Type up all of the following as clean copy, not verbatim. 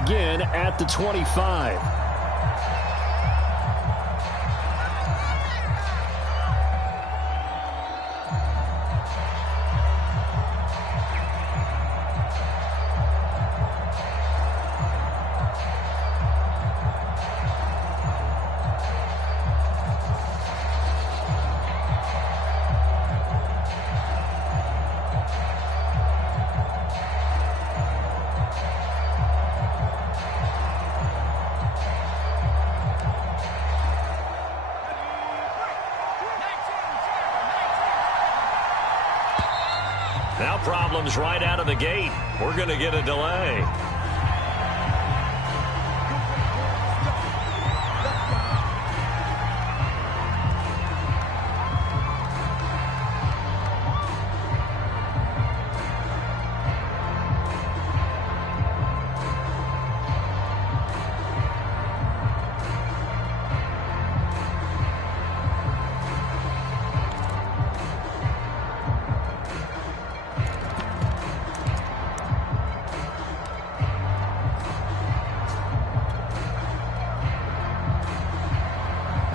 begin at the 25. Now problems right out of the gate. We're going to get a delay.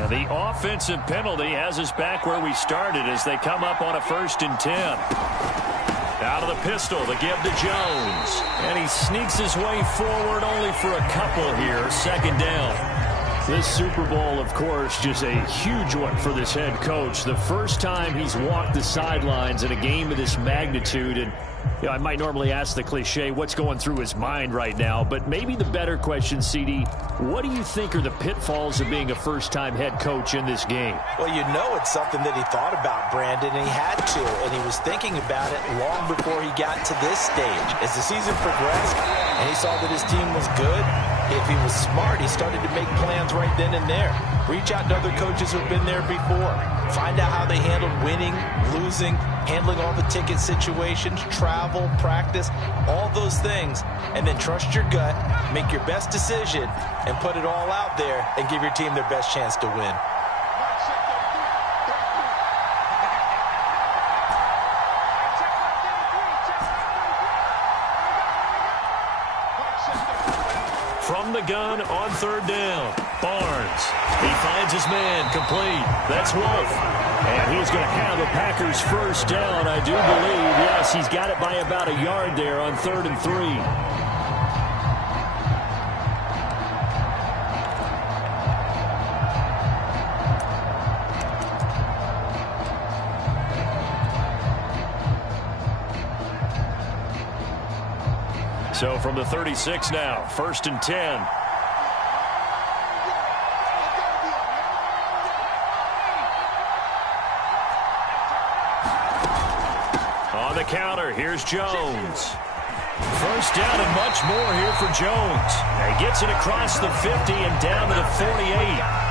The offensive penalty has us back where we started as they come up on a 1st and 10. Out of the pistol, the give to Jones. And he sneaks his way forward only for a couple here. 2nd down. This Super Bowl, of course, just a huge one for this head coach. The first time he's walked the sidelines in a game of this magnitude. And you know, I might normally ask the cliche, what's going through his mind right now? But maybe the better question, CD, what do you think are the pitfalls of being a first-time head coach in this game? Well, you know it's something that he thought about, Brandon, and he had to. And he was thinking about it long before he got to this stage. As the season progressed and he saw that his team was good, if he was smart, he started to make plans right then and there. Reach out to other coaches who've been there before. Find out how they handled winning, losing, handling all the ticket situations, travel, practice, all those things. And then trust your gut, make your best decision, and put it all out there and give your team their best chance to win. From the gun on 3rd down, Barnes. He finds his man complete. That's Wolf. And he's going to have a Packers 1st down, I do believe. Yes, he's got it by about a yard there on 3rd and 3. So from the 36 now, 1st and 10. On the counter, here's Jones. 1st down and much more here for Jones. He gets it across the 50 and down to the 48.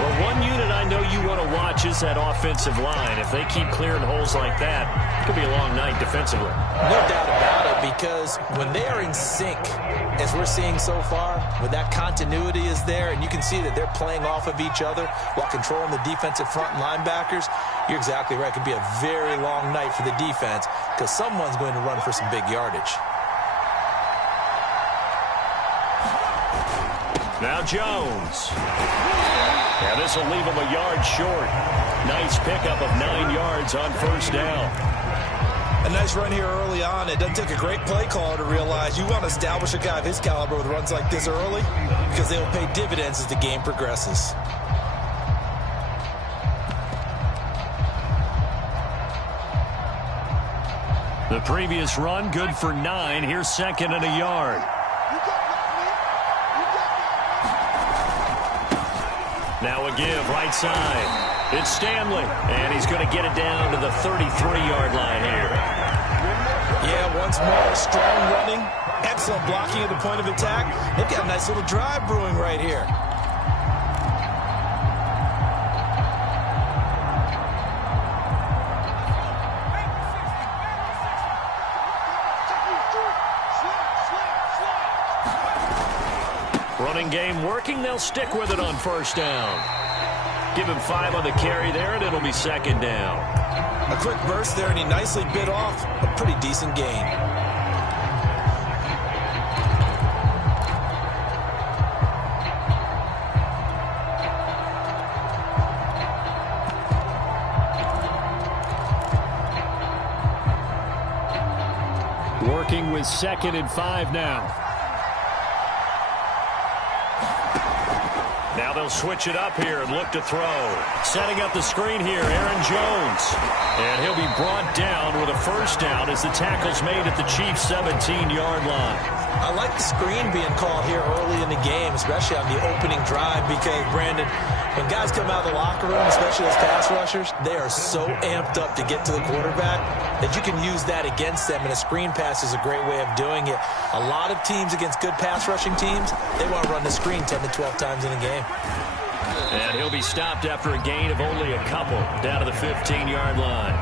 Well, one unit I know you want to watch is that offensive line. If they keep clearing holes like that, it could be a long night defensively. No doubt about it, because when they are in sync, as we're seeing so far, when that continuity is there and you can see that they're playing off of each other while controlling the defensive front and linebackers, you're exactly right. It could be a very long night for the defense because someone's going to run for some big yardage. Now Jones. Yeah, this will leave him a yard short. Nice pickup of 9 yards on 1st down. A nice run here early on. It doesn't take a great play caller to realize you want to establish a guy of his caliber with runs like this early because they will pay dividends as the game progresses. The previous run, good for 9. Here's 2nd and a yard. Now a give, right side. It's Stanley, and he's going to get it down to the 33-yard line here. Yeah, once more, strong running, excellent blocking at the point of attack. They've got a nice little drive brewing right here. Running game working. They'll stick with it on 1st down. Give him 5 on the carry there, and it'll be 2nd down. A quick burst there, and he nicely bit off a pretty decent gain. with 2nd and 5 now. Now they'll switch it up here and look to throw. Setting up the screen here, Aaron Jones. And he'll be brought down with a first down as the tackle's made at the Chiefs' 17-yard line. I like the screen being called here early in the game, especially on the opening drive, because, Brandon, when guys come out of the locker room, especially as pass rushers, they are so amped up to get to the quarterback that you can use that against them, and a screen pass is a great way of doing it. A lot of teams against good pass rushing teams, they want to run the screen 10 to 12 times in a game. And he'll be stopped after a gain of only a couple down to the 15-yard line.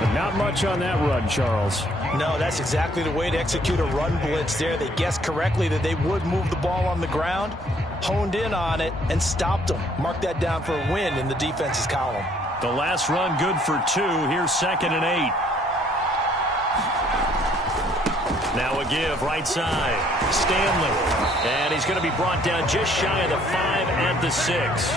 But not much on that run, Charles. No, that's exactly the way to execute a run blitz there. They guessed correctly that they would move the ball on the ground, honed in on it, and stopped them. Mark that down for a win in the defense's column. The last run good for 2. Here's 2nd and 8. Now a give, right side. Stanley. And he's going to be brought down just shy of the 5 at the 6.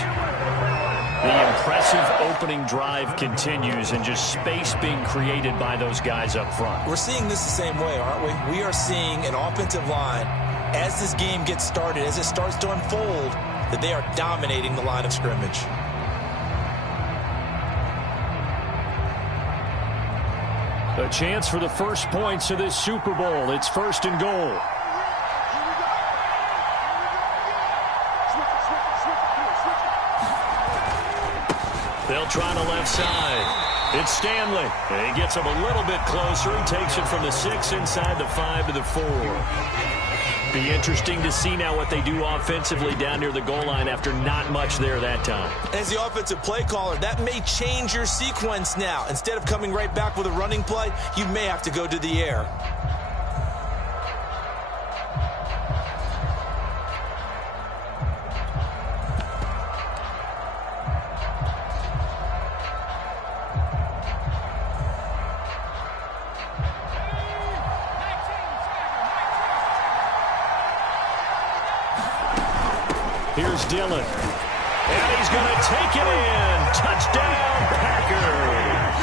The impressive opening drive continues, and just space being created by those guys up front. We're seeing this the same way, aren't we? We are seeing an offensive line, as this game gets started, as it starts to unfold, that they are dominating the line of scrimmage. A chance for the first points of this Super Bowl. It's 1st and goal. They'll try the left side. It's Stanley. He gets him a little bit closer. He takes it from the 6 inside the 5 to the 4. Be interesting to see now what they do offensively down near the goal line after not much there that time. As the offensive play caller, that may change your sequence now. Instead of coming right back with a running play, you may have to go to the air. Here's Dillon. And he's going to take it in. Touchdown, Packers.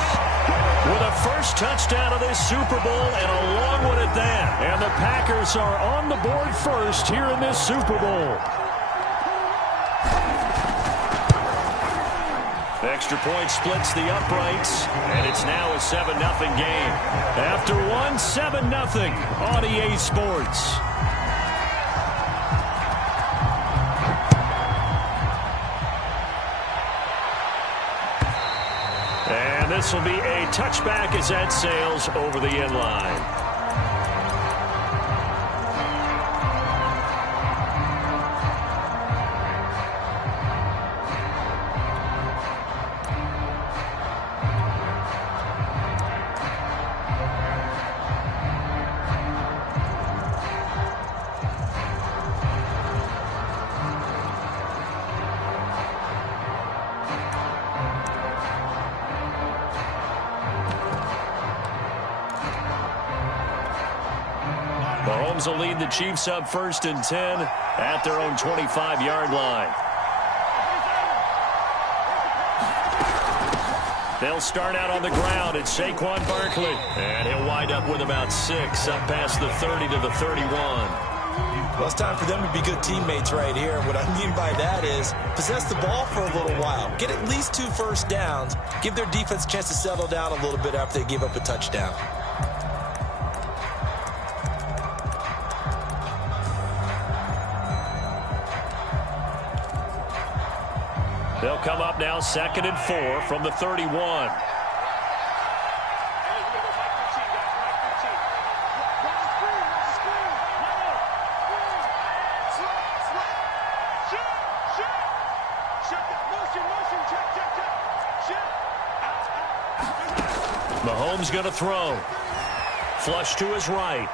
With a first touchdown of this Super Bowl, and a long one at that. And the Packers are on the board first here in this Super Bowl. Extra point splits the uprights, and it's now a 7-0 game. After one, 7-0 on EA Sports. This will be a touchback as that sails over the end line. Mahomes will lead the Chiefs up 1st and 10 at their own 25-yard line. They'll start out on the ground. It's Saquon Barkley. And he'll wind up with about 6 up past the 30 to the 31. Well, it's time for them to be good teammates right here. And what I mean by that is possess the ball for a little while. Get at least 2 first downs. Give their defense a chance to settle down a little bit after they give up a touchdown. They'll come up now 2nd and 4 from the 31. Mahomes going to throw. Flush to his right.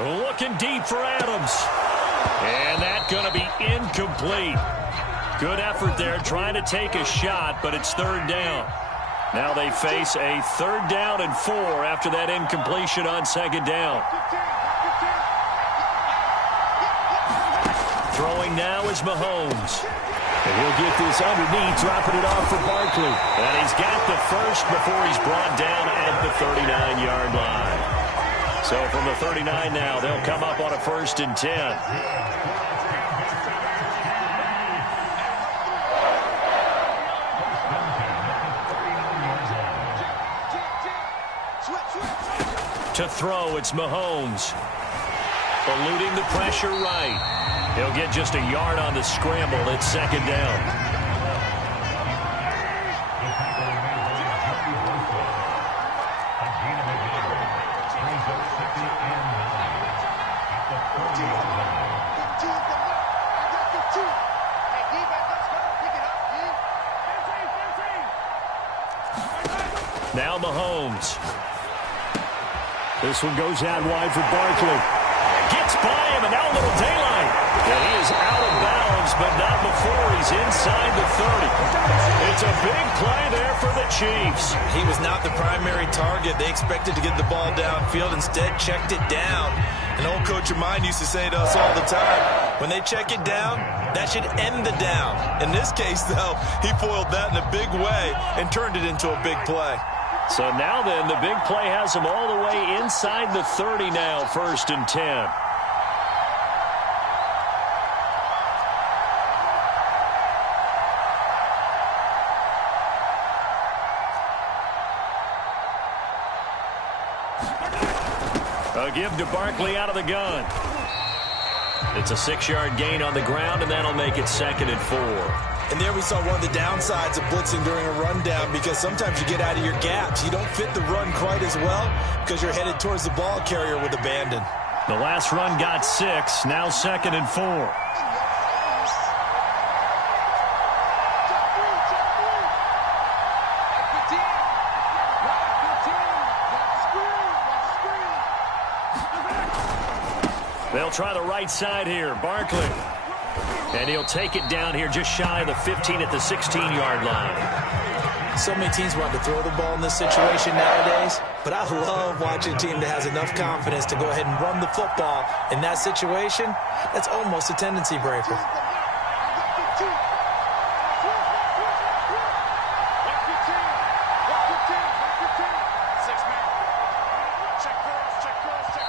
Looking deep for Adams. And that's going to be incomplete. Good effort there, trying to take a shot, but it's 3rd down. Now they face a 3rd down and 4 after that incompletion on 2nd down. Throwing now is Mahomes. And he'll get this underneath, dropping it off for Barkley. And he's got the first before he's brought down at the 39-yard line. So from the 39 now, they'll come up on a 1st and 10. To throw, it's Mahomes. Eluding the pressure right. He'll get just a yard on the scramble. It's 2nd down. Now Mahomes. This one goes out wide for Barkley. Gets by him, and now a little daylight. And he is out of bounds, but not before he's inside the 30. It's a big play there for the Chiefs. He was not the primary target. They expected to get the ball downfield. Instead, checked it down. An old coach of mine used to say to us all the time, when they check it down, that should end the down. In this case, though, he foiled that in a big way and turned it into a big play. So now then, the big play has him all the way inside the 30 now, 1st and 10. A give to Barkley out of the gun. It's a 6-yard gain on the ground, and that'll make it 2nd and 4. And there we saw one of the downsides of blitzing during a rundown, because sometimes you get out of your gaps. You don't fit the run quite as well because you're headed towards the ball carrier with abandon. The last run got 6, now 2nd and 4. They'll try the right side here. Barkley. And he'll take it down here just shy of the 15 at the 16-yard line. So many teams want to throw the ball in this situation nowadays, but I love watching a team that has enough confidence to go ahead and run the football. In that situation, that's almost a tendency breaker.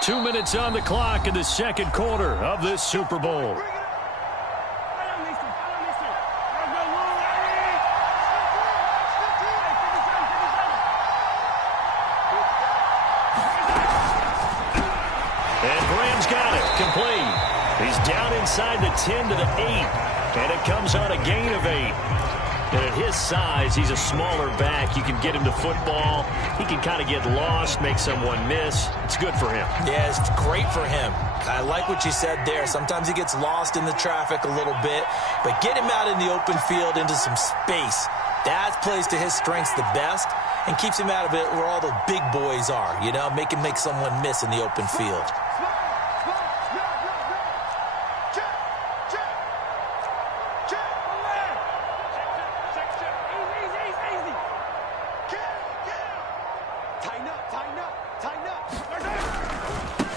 Two minutes on the clock in the 2nd quarter of this Super Bowl. He's down inside the 10 to the 8, and it comes on a gain of 8. And at his size, he's a smaller back. You can get him to football. He can kind of get lost, make someone miss. It's good for him. Yeah, it's great for him. I like what you said there. Sometimes he gets lost in the traffic a little bit, but get him out in the open field into some space. That plays to his strengths the best and keeps him out of it where all the big boys are, you know, make him make someone miss in the open field.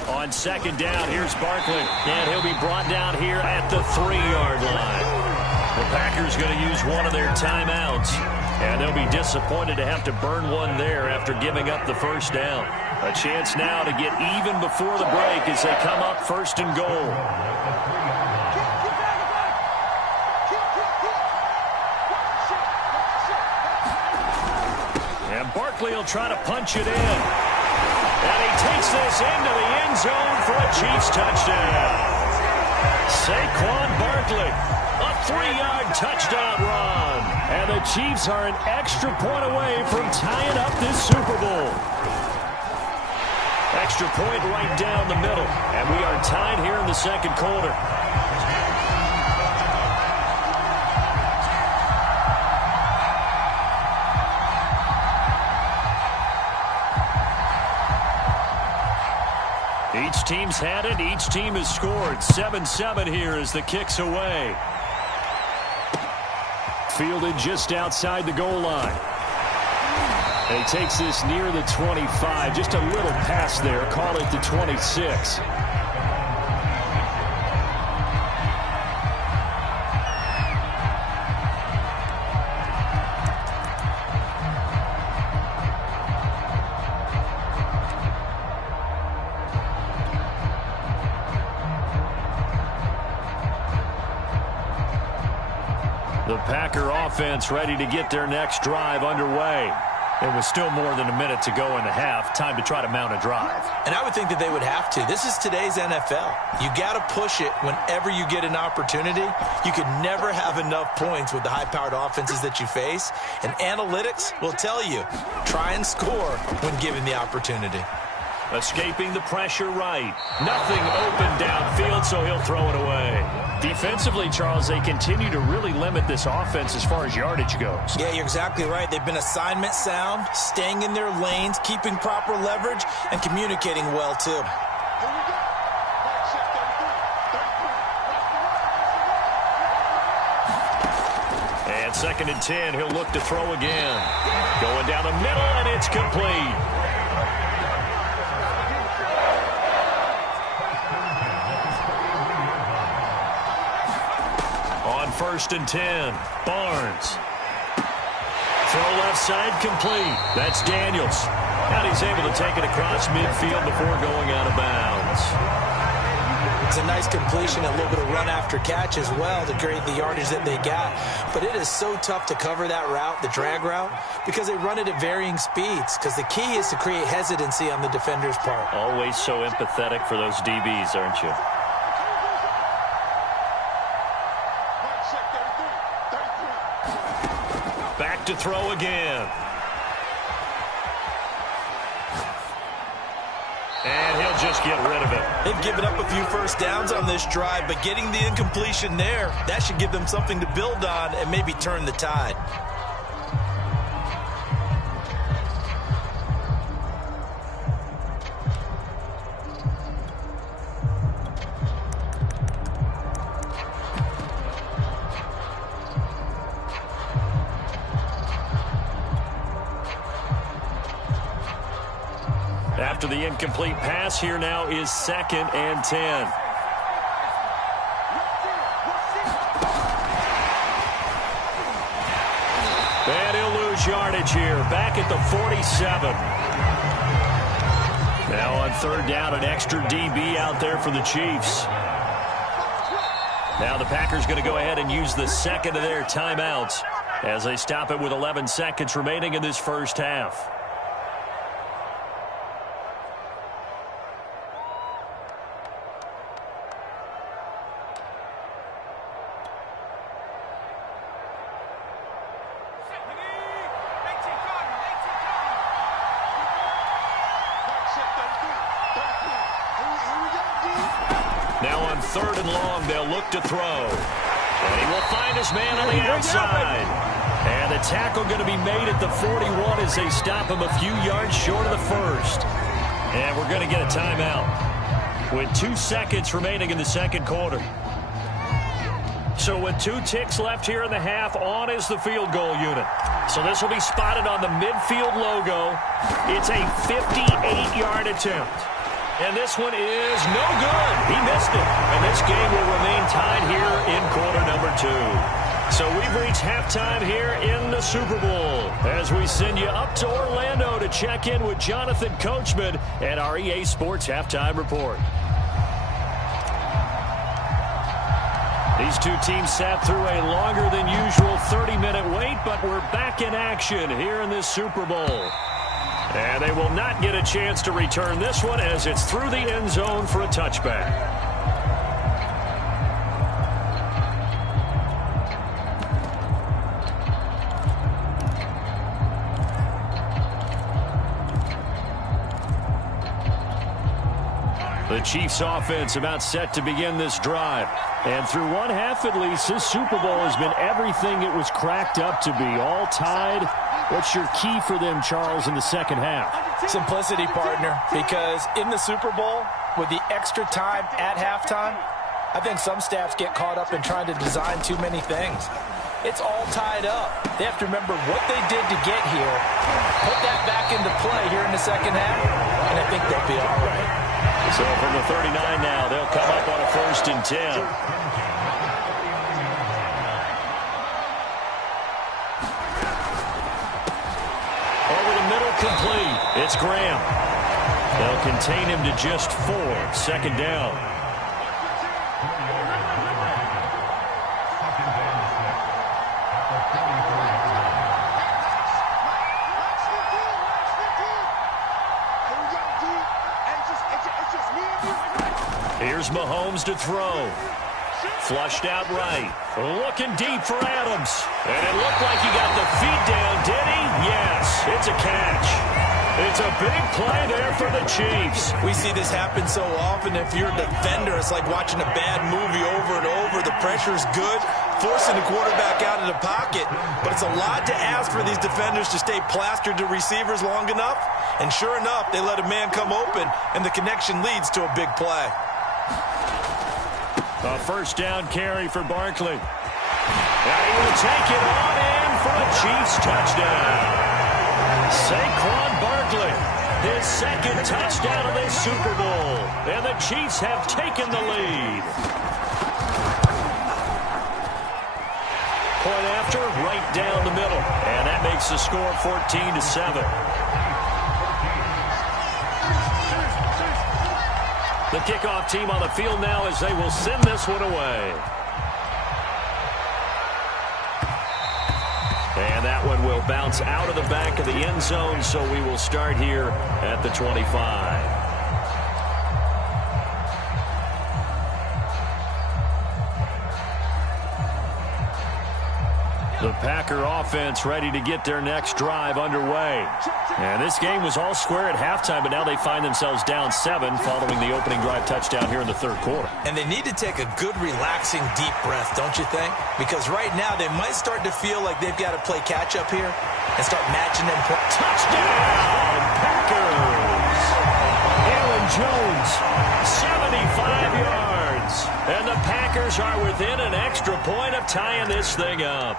On 2nd down, here's Barkley, and he'll be brought down here at the 3-yard line. The Packers going to use one of their timeouts, and they'll be disappointed to have to burn one there after giving up the 1st down. A chance now to get even before the break as they come up 1st and goal. And Barkley will try to punch it in. And he takes this into the end zone for a Chiefs touchdown. Saquon Barkley, a 3-yard touchdown run. And the Chiefs are an extra point away from tying up this Super Bowl. Extra point right down the middle. And we are tied here in the 2nd quarter. Each team's had it. Each team has scored. 7-7 here as the kick's away. Fielded just outside the goal line. And he takes this near the 25. Just a little pass there. Call it the 26. The Packer offense ready to get their next drive underway. It was still more than a minute to go in the half. Time to try to mount a drive. And I would think that they would have to. This is today's NFL. You got to push it whenever you get an opportunity. You could never have enough points with the high-powered offenses that you face. And analytics will tell you, try and score when given the opportunity. Escaping the pressure right. Nothing open downfield, so he'll throw it away. Defensively, Charles, they continue to really limit this offense as far as yardage goes. Yeah, you're exactly right. They've been assignment sound, staying in their lanes, keeping proper leverage, and communicating well, too. And 2nd and 10, he'll look to throw again. Going down the middle, and it's complete. On 1st and 10, Barnes. Throw left side, complete. That's Daniels. And he's able to take it across midfield before going out of bounds. It's a nice completion, a little bit of run after catch as well to create the yardage that they got. But it is so tough to cover that route, the drag route, because they run it at varying speeds. Because the key is to create hesitancy on the defender's part. Always so empathetic for those DBs, aren't you? Back to throw again. And he'll just get rid of it. They've given up a few first downs on this drive, but getting the incompletion there, that should give them something to build on and maybe turn the tide. After the incomplete pass, here now is 2nd and 10. And he'll lose yardage here, back at the 47. Now on 3rd down, an extra DB out there for the Chiefs. Now the Packers going to go ahead and use the 2nd of their timeouts as they stop it with 11 seconds remaining in this first half. Now on 3rd and long, they'll look to throw. And he will find his man on the outside. And the tackle going to be made at the 41 as they stop him a few yards short of the 1st. And we're going to get a timeout with 2 seconds remaining in the 2nd quarter. So with 2 ticks left here in the half, on is the field goal unit. So this will be spotted on the midfield logo. It's a 58-yard attempt. And this one is no good. He missed it. And this game will remain tied here in quarter number 2. So we've reached halftime here in the Super Bowl as we send you up to Orlando to check in with Jonathan Coachman and our EA Sports Halftime Report. These two teams sat through a longer than usual 30-minute wait, but we're back in action here in this Super Bowl. And they will not get a chance to return this one as it's through the end zone for a touchback. The Chiefs offense about set to begin this drive. And through one half at least, this Super Bowl has been everything it was cracked up to be. All tied. What's your key for them, Charles, in the second half? Simplicity, partner, because in the Super Bowl, with the extra time at halftime, I think some staffs get caught up in trying to design too many things. It's all tied up. They have to remember what they did to get here, put that back into play here in the second half, and I think they'll be all right. So from the 39 now, they'll come up on a 1st and 10. Complete. It's Graham. They'll contain him to just 4. 2nd down. Here's Mahomes to throw. Flushed out right. Looking deep for Adams. And it looked like he got the feet down, did he? Yes, it's a catch. It's a big play there for the Chiefs. We see this happen so often. If you're a defender, it's like watching a bad movie over and over. The pressure is good, forcing the quarterback out of the pocket. But it's a lot to ask for these defenders to stay plastered to receivers long enough. And sure enough, they let a man come open, and the connection leads to a big play. A first down carry for Barkley. And he will take it on in for a Chiefs touchdown. Saquon Barkley, his second touchdown of this Super Bowl. And the Chiefs have taken the lead. Point after, right down the middle. And that makes the score 14-7. The kickoff team on the field now as they will send this one away. And that one will bounce out of the back of the end zone, so we will start here at the 25. The Packer offense ready to get their next drive underway. And this game was all square at halftime, but now they find themselves down 7 following the opening drive touchdown here in the third quarter. And they need to take a good, relaxing, deep breath, don't you think? Because right now they might start to feel like they've got to play catch-up here and start matching them. Touchdown, Packers! Aaron Jones, 75 yards. And the Packers are within an extra point of tying this thing up.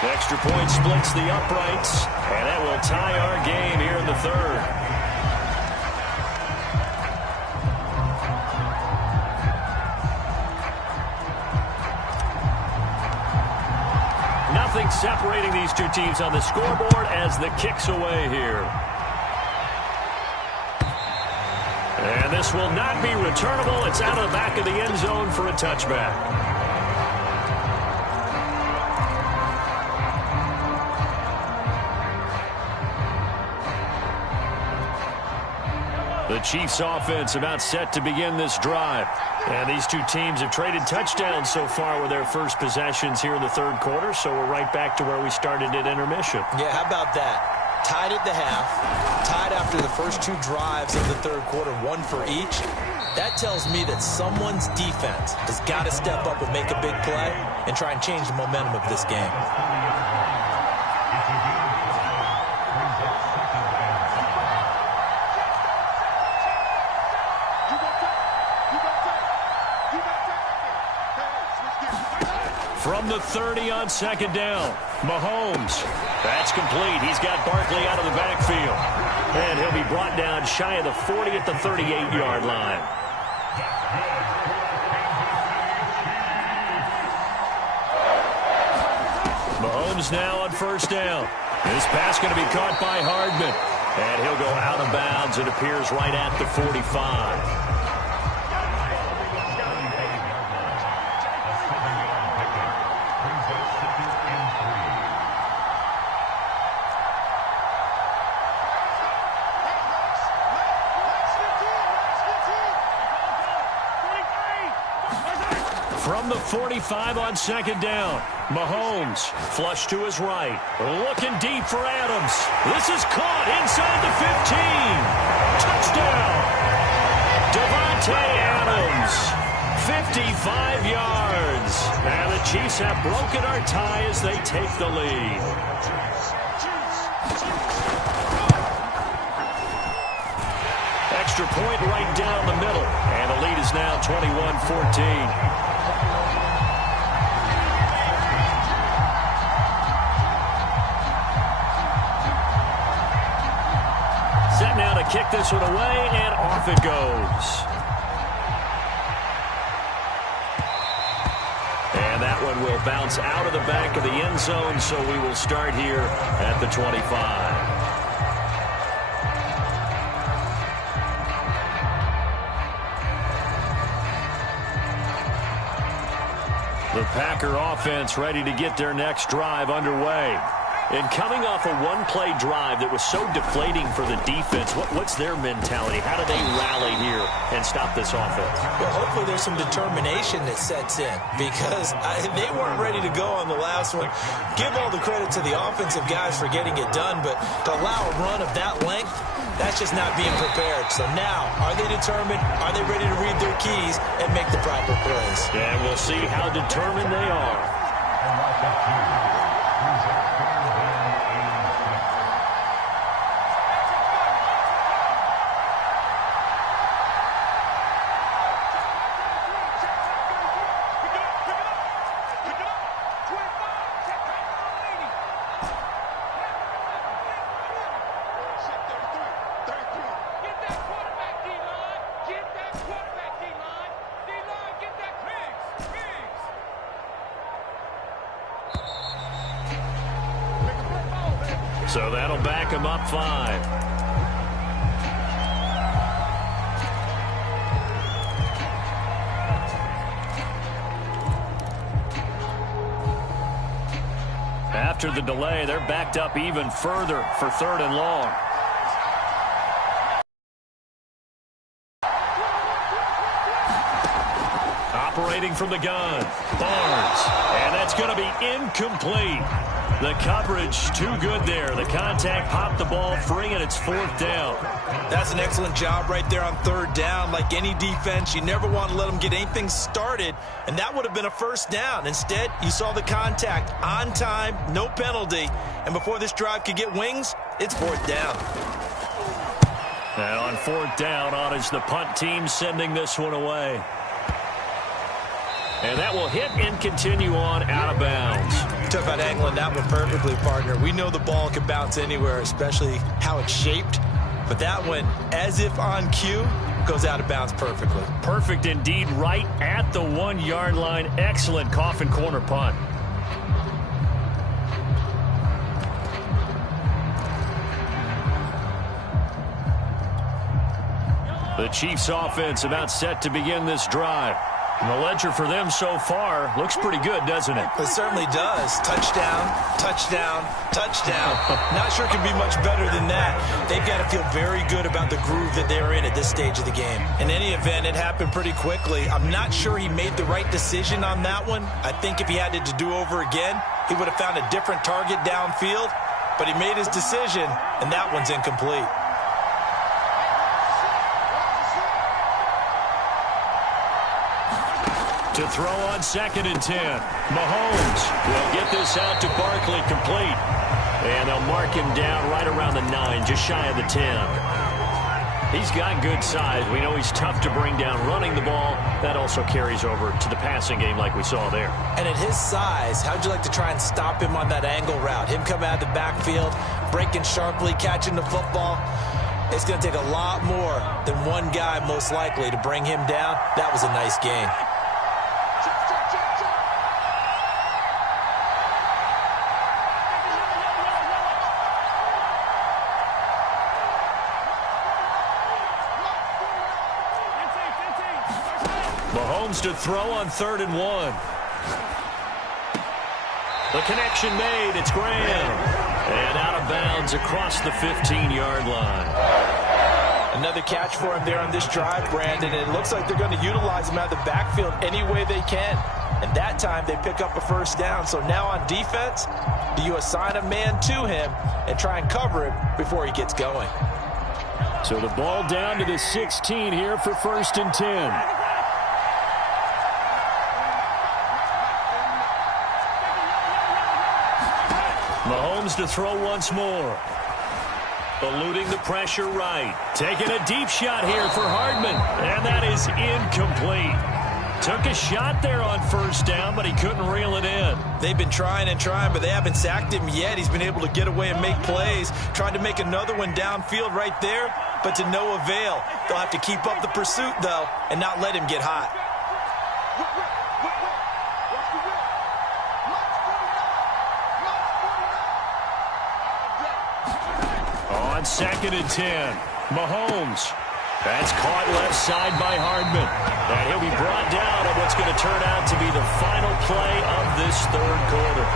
Extra point splits the uprights, and that will tie our game here in the third. Nothing separating these two teams on the scoreboard as the kick's away here. And this will not be returnable. It's out of the back of the end zone for a touchback. The Chiefs offense about set to begin this drive. And these two teams have traded touchdowns so far with their first possessions here in the third quarter, so we're right back to where we started at intermission. Yeah, how about that? Tied at the half, tied after the first two drives of the third quarter, one for each. That tells me that someone's defense has got to step up and make a big play and try and change the momentum of this game. From the 30 on second down, Mahomes. That's complete. He's got Barkley out of the backfield. And he'll be brought down shy of the 40 at the 38-yard line. Mahomes now on first down. This pass going to be caught by Hardman. And he'll go out of bounds. It appears right at the 45. From the 45 on second down, Mahomes flush to his right, looking deep for Adams. This is caught inside the 15. Touchdown! Devontae Adams, 55 yards. And the Chiefs have broken our tie as they take the lead. Extra point right down the middle, and the lead is now 21-14. Set now to kick this one away, and off it goes. And that one will bounce out of the back of the end zone, so we will start here at the 25. The Packer offense ready to get their next drive underway. And coming off a one-play drive that was so deflating for the defense, what's their mentality? How do they rally here and stop this offense? Well, hopefully there's some determination that sets in because they weren't ready to go on the last one. Give all the credit to the offensive guys for getting it done, but to allow a run of that length, that's just not being prepared. So now, are they determined? Are they ready to read their keys and make the proper plays? And we'll see how determined they are. So that'll back him up 5. After the delay, they're backed up even further for 3rd and long. Operating from the gun, Barnes, and that's going to be incomplete. The coverage too good there. The contact popped the ball free, and it's 4th down. That's an excellent job right there on 3rd down. Like any defense, you never want to let them get anything started, and that would have been a 1st down. Instead, you saw the contact on time, no penalty, and before this drive could get wings, it's 4th down. And on 4th down, on is the punt team sending this one away. And that will hit and continue on out of bounds. Talk about angling that one perfectly, partner. We know the ball can bounce anywhere, especially how it's shaped. But that one, as if on cue, goes out of bounds perfectly. Perfect indeed, right at the 1-yard line. Excellent coffin corner punt. The Chiefs offense about set to begin this drive. And the ledger for them so far looks pretty good, doesn't it? It certainly does. Touchdown, touchdown, touchdown. Not sure it can be much better than that. They've got to feel very good about the groove that they're in at this stage of the game. In any event, it happened pretty quickly. I'm not sure he made the right decision on that one. I think if he had it to do over again, he would have found a different target downfield. But he made his decision, and that one's incomplete. To throw on 2nd and 10. Mahomes will get this out to Barkley, complete. And they'll mark him down right around the 9, just shy of the 10. He's got good size. We know he's tough to bring down running the ball. That also carries over to the passing game like we saw there. And at his size, how'd you like to try and stop him on that angle route? Him coming out of the backfield, breaking sharply, catching the football. It's going to take a lot more than one guy, most likely, to bring him down. That was a nice game. Mahomes to throw on 3rd and 1. The connection made. It's Graham. And out of bounds across the 15-yard line. Another catch for him there on this drive, Brandon. And it looks like they're going to utilize him out of the backfield any way they can. And that time they pick up a 1st down. So now on defense, do you assign a man to him and try and cover him before he gets going? So the ball down to the 16 here for 1st and 10. Mahomes to throw once more. Eluding the pressure right. Taking a deep shot here for Hardman. And that is incomplete. Took a shot there on 1st down, but he couldn't reel it in. They've been trying and trying, but they haven't sacked him yet. He's been able to get away and make plays. Tried to make another one downfield right there, but to no avail. They'll have to keep up the pursuit, though, and not let him get hot. On 2nd and 10, Mahomes. That's caught left side by Hardman. And he'll be brought down at what's going to turn out to be the final play of this 3rd quarter.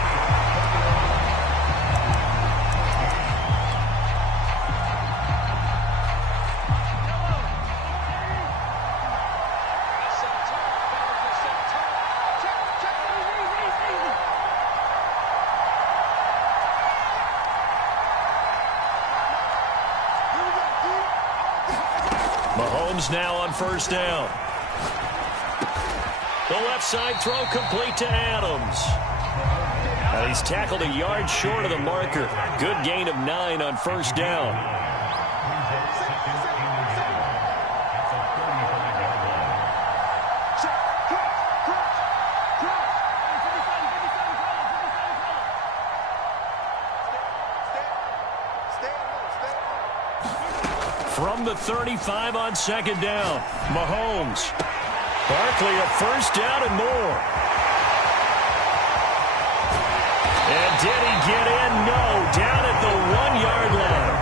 Mahomes now on first down. The left side throw complete to Adams. And he's tackled a yard short of the marker. Good gain of 9 on first down. From the 35 on second down, Mahomes. Barkley a first down and more. And did he get in? No. Down at the 1-yard line.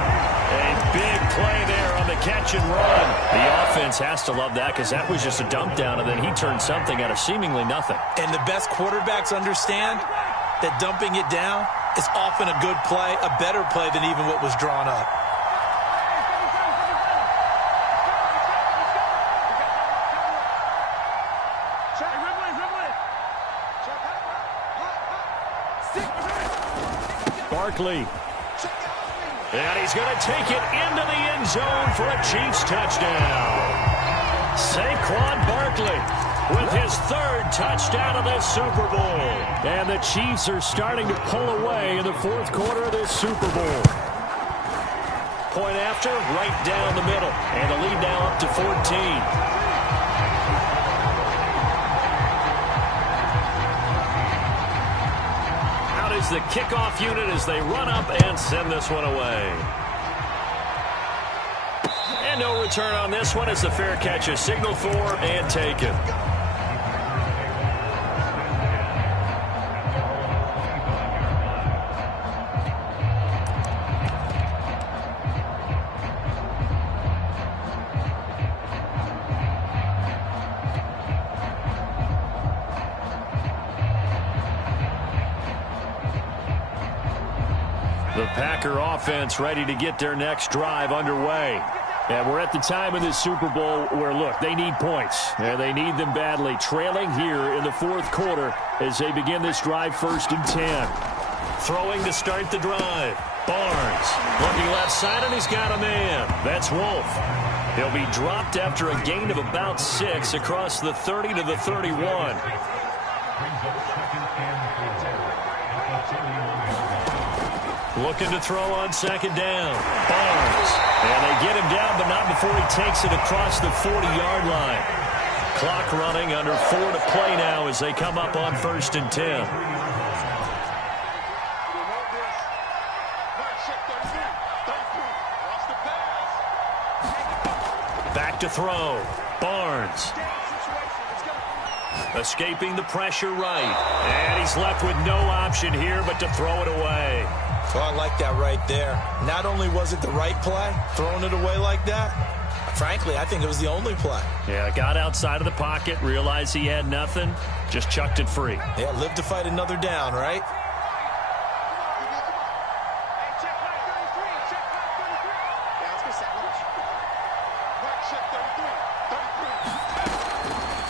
A big play there on the catch and run. The offense has to love that because that was just a dump down, and then he turned something out of seemingly nothing. And the best quarterbacks understand that dumping it down is often a good play, a better play than even what was drawn up. Barkley. And he's going to take it into the end zone for a Chiefs touchdown. Saquon Barkley with his 3rd touchdown of this Super Bowl. And the Chiefs are starting to pull away in the 4th quarter of this Super Bowl. Point after, right down the middle. And the lead now up to 14. Is the kickoff unit as they run up and send this one away. And no return on this one as the fair catch is signaled for and taken. The Packer offense ready to get their next drive underway. And we're at the time in this Super Bowl where, look, they need points. And they need them badly. Trailing here in the 4th quarter as they begin this drive 1st and 10. Throwing to start the drive. Barnes looking left side, and he's got a man. That's Wolf. He'll be dropped after a gain of about 6 across the 30 to the 31. Looking to throw on second down. Barnes. And they get him down, but not before he takes it across the 40-yard line. Clock running, under 4 to play now as they come up on 1st and 10. Back to throw. Barnes. Escaping the pressure right. And he's left with no option here but to throw it away. Oh, I like that right there. Not only was it the right play, throwing it away like that, frankly, I think it was the only play. Yeah, got outside of the pocket, realized he had nothing, just chucked it free. Yeah, live to fight another down, right?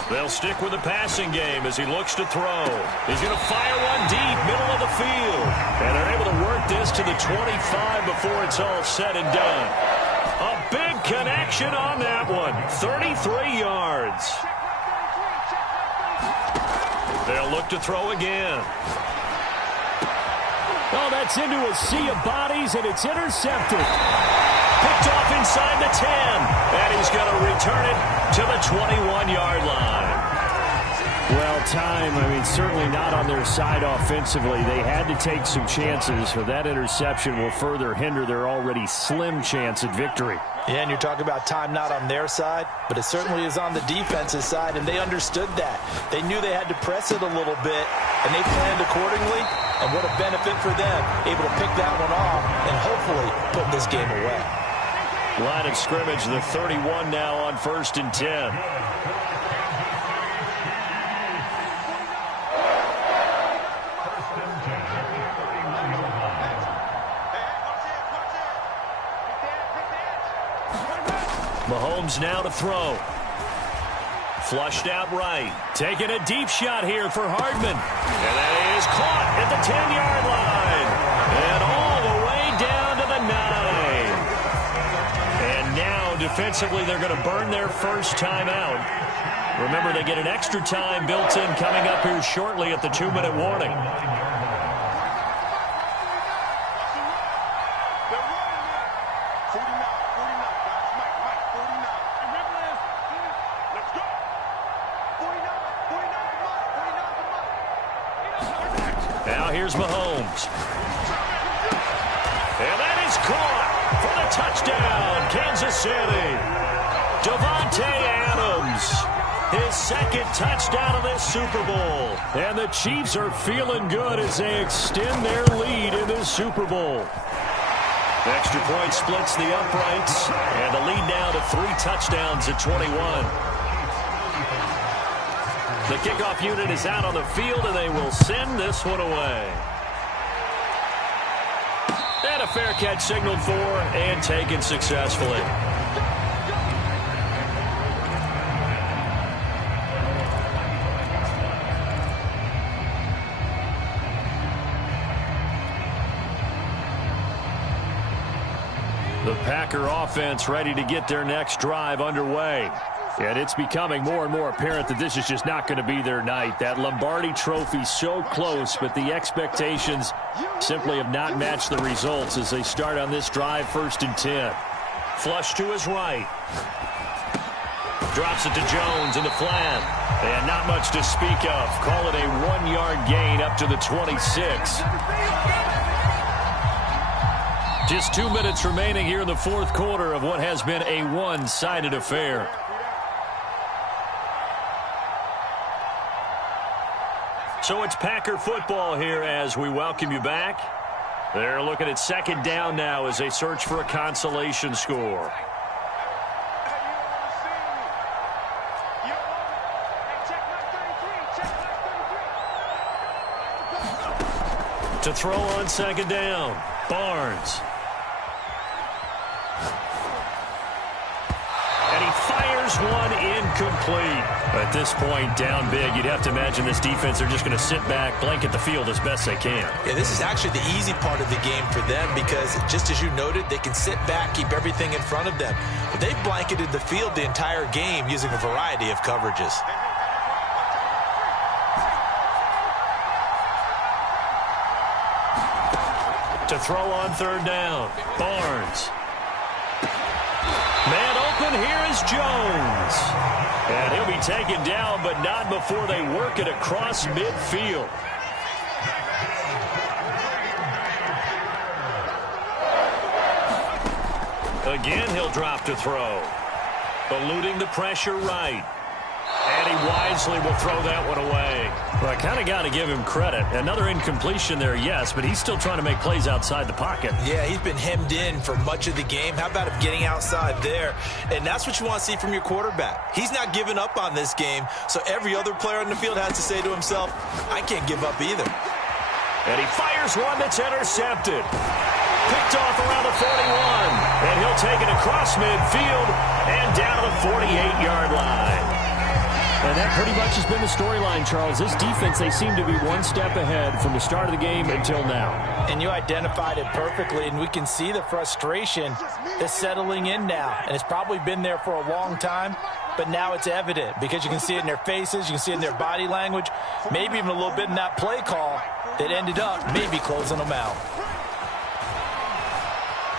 They'll stick with the passing game as he looks to throw. He's going to fire one deep, middle of the field. And they're able to work this to the 25 before it's all said and done. A big connection on that one. 33 yards. They'll look to throw again. Oh, that's into a sea of bodies, and it's intercepted. Picked off inside the 10. And he's going to return it to the 21-yard line. Well, time, certainly not on their side offensively. They had to take some chances, but that interception will further hinder their already slim chance at victory. Yeah, and you're talking about time not on their side, but it certainly is on the defense's side, and they understood that. They knew they had to press it a little bit, and they planned accordingly, and what a benefit for them, able to pick that one off and hopefully put this game away. Line of scrimmage, the 31 now on 1st and 10. Mahomes now to throw. Flushed out right. Taking a deep shot here for Hardman. And that is caught at the 10-yard line. And all the way down to the 9. And now defensively, they're going to burn their first time out. Remember, they get an extra time built in coming up here shortly at the 2-minute warning. Now here's Mahomes. And that is caught for the touchdown, Kansas City. Davante Adams, his second touchdown of this Super Bowl. And the Chiefs are feeling good as they extend their lead in this Super Bowl. The extra point splits the uprights, and the lead now to 3 touchdowns at 21. The kickoff unit is out on the field, and they will send this one away. And a fair catch signaled for and taken successfully. The Packer offense ready to get their next drive underway. And it's becoming more and more apparent that this is just not going to be their night. That Lombardi trophy so close, but the expectations simply have not matched the results as they start on this drive, 1st and 10. Flush to his right. Drops it to Jones in the flat. And not much to speak of. Call it a 1-yard gain up to the 26. Just 2 minutes remaining here in the 4th quarter of what has been a one-sided affair. So it's Packer football here as we welcome you back. They're looking at 2nd down now as they search for a consolation score. To throw on 2nd down, Barnes. And he fires one incomplete. At this point, down big, you'd have to imagine this defense, they're just going to sit back, blanket the field as best they can. Yeah, this is actually the easy part of the game for them because, just as you noted, they can sit back, keep everything in front of them. But they've blanketed the field the entire game using a variety of coverages. To throw on 3rd down, Barnes. Man open, here is Jones. And he'll be taken down, but not before they work it across midfield. Again, he'll drop to throw. Eluding the pressure right. And he wisely will throw that one away. Well, I kind of got to give him credit. Another incompletion there, yes, but he's still trying to make plays outside the pocket. Yeah, he's been hemmed in for much of the game. How about him getting outside there? And that's what you want to see from your quarterback. He's not giving up on this game, so every other player on the field has to say to himself, I can't give up either. And he fires one that's intercepted. Picked off around the 41. And he'll take it across midfield and down to the 48-yard line. And that pretty much has been the storyline, Charles. This defense, they seem to be one step ahead from the start of the game until now. And you identified it perfectly, and we can see the frustration that's settling in now. And it's probably been there for a long time, but now it's evident because you can see it in their faces, you can see it in their body language, maybe even a little bit in that play call that ended up maybe closing them out.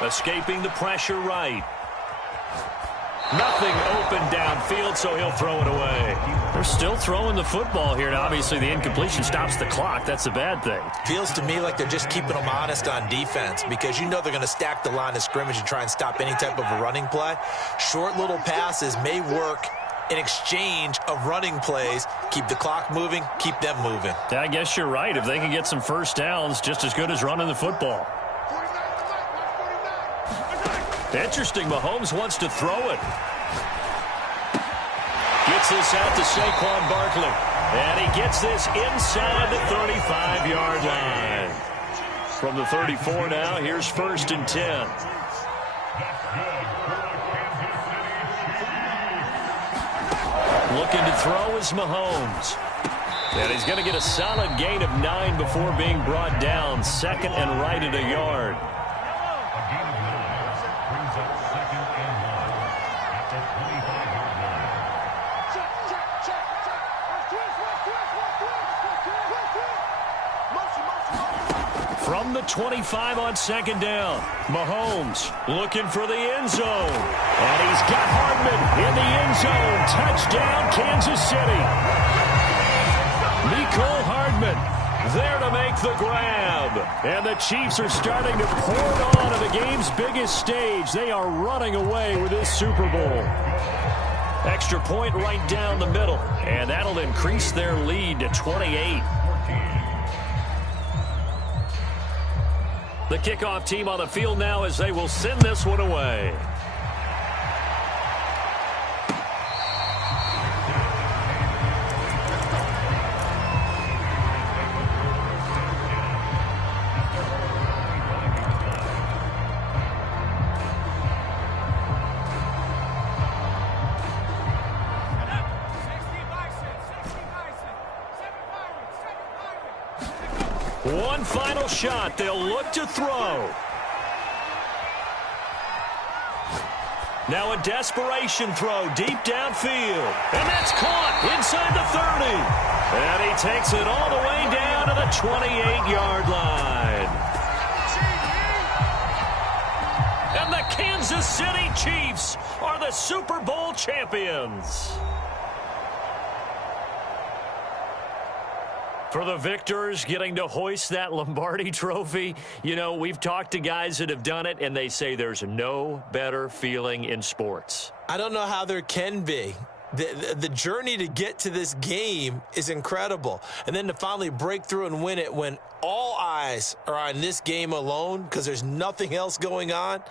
Escaping the pressure right. Nothing open downfield, so he'll throw it away. They're still throwing the football here, and obviously the incompletion stops the clock. That's a bad thing. Feels to me like they're just keeping them honest on defense because you know they're going to stack the line of scrimmage and try and stop any type of a running play. Short little passes may work in exchange of running plays. Keep the clock moving, keep them moving. Yeah, I guess you're right. If they can get some first downs, just as good as running the football. Interesting, Mahomes wants to throw it. Gets this out to Saquon Barkley. And he gets this inside the 35-yard line. From the 34 now, here's 1st and 10. Looking to throw is Mahomes. And he's going to get a solid gain of 9 before being brought down. 2nd and right at a yard. From the 25 on second down, Mahomes looking for the end zone. And he's got Hardman in the end zone. Touchdown, Kansas City. Mecole Hardman there to make the grab. And the Chiefs are starting to pour it on at the game's biggest stage. They are running away with this Super Bowl. Extra point right down the middle. And that'll increase their lead to 28. The kickoff team on the field now as they will send this one away. One final shot. They'll look to throw. Now a desperation throw deep downfield. And that's caught inside the 30. And he takes it all the way down to the 28-yard line. And the Kansas City Chiefs are the Super Bowl champions. For the victors getting to hoist that Lombardi trophy, you know, we've talked to guys that have done it, and they say there's no better feeling in sports. I don't know how there can be. The journey to get to this game is incredible. And then to finally break through and win it when all eyes are on this game alone because there's nothing else going on,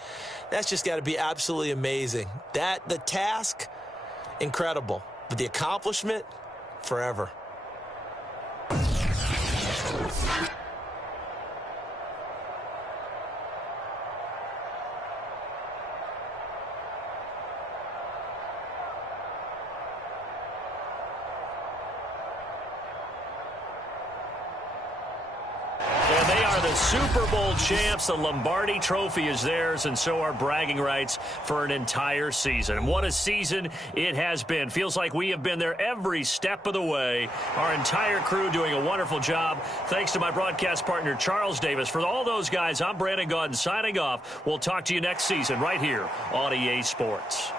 that's just got to be absolutely amazing. The task, incredible. But the accomplishment, forever. The Super Bowl champs, the Lombardi trophy is theirs, and so are bragging rights for an entire season. And what a season it has been. Feels like we have been there every step of the way. Our entire crew doing a wonderful job. Thanks to my broadcast partner, Charles Davis. For all those guys, I'm Brandon Gaudin signing off. We'll talk to you next season right here on EA Sports.